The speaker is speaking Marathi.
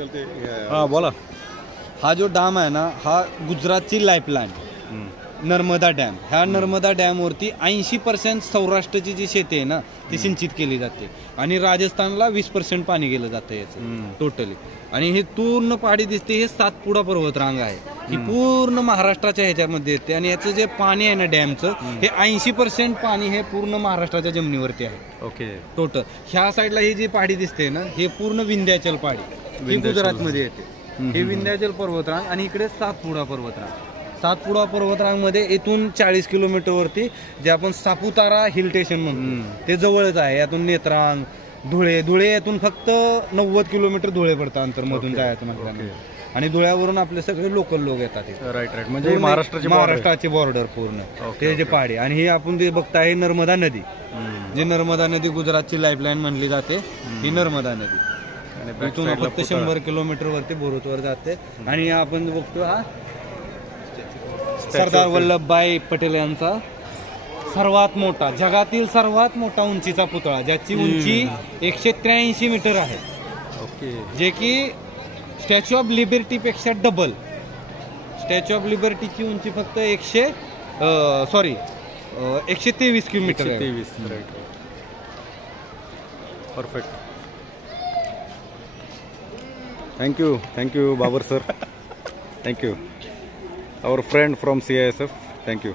आजकाल ते हां बोला. हा जो डॅम आहे ना, हा गुजरातची लाईफलाईन नर्मदा डॅम. ह्या नर्मदा डॅमवरती 80% सौराष्ट्राची जी शेती आहे ना ती सिंचित केली जाते आणि राजस्थानला 20% पाणी गेलं जातं याचं टोटली. आणि हे पूर्ण पहाडी दिसते, हे सातपुडा पर्वतरांग आहे, ही पूर्ण महाराष्ट्राच्या ह्याच्यामध्ये येते. आणि याचं जे पाणी आहे ना डॅमचं, हे 80% पाणी हे पूर्ण महाराष्ट्राच्या जमिनीवरती आहे. ओके. टोटल ह्या साईडला ही जी पहाडी दिसते ना, हे पूर्ण विंध्याचल पहाडी, ही गुजरातमध्ये येते. हे विंध्याचल पर्वतरांग आणि इकडे सातपुडा पर्वतरांग. सातपुडा पर्वतरांगमध्ये इथून 40 किलोमीटरवरती जे आपण सापुतारा हिल स्टेशन म्हणतो ते जवळच आहे. यातून नेत्रांग, धुळे यातून फक्त 90 किलोमीटर धुळे पडतं अंतर मधून जायचं म्हटलं. आणि धुळ्यावरून आपले सगळे लोकल लोक येतात. राईट. म्हणजे महाराष्ट्राची बॉर्डर पूर्ण ते जे पहाडी. आणि हे आपण जे बघताय नर्मदा नदी, जी नर्मदा नदी गुजरातची लाईफलाईन म्हणली जाते, ही नर्मदा नदी इथून फक्त 100 किलोमीटर वरती भोरतवर जाते. आणि आपण बघतो हा सरदार वल्लभभाई पटेल यांचा सर्वात मोठा, जगातील सर्वात मोठा उंचीचा पुतळा, ज्याची उंची 183 मीटर आहे. ओके. जे की स्टॅच्यू ऑफ लिबर्टी पेक्षा डबल. स्टॅच्यू ऑफ लिबर्टीची उंची फक्त 123 kilometre. 123. Right. Perfect. Thank you Babar sir. Thank you. Our friend from CISF. Thank you.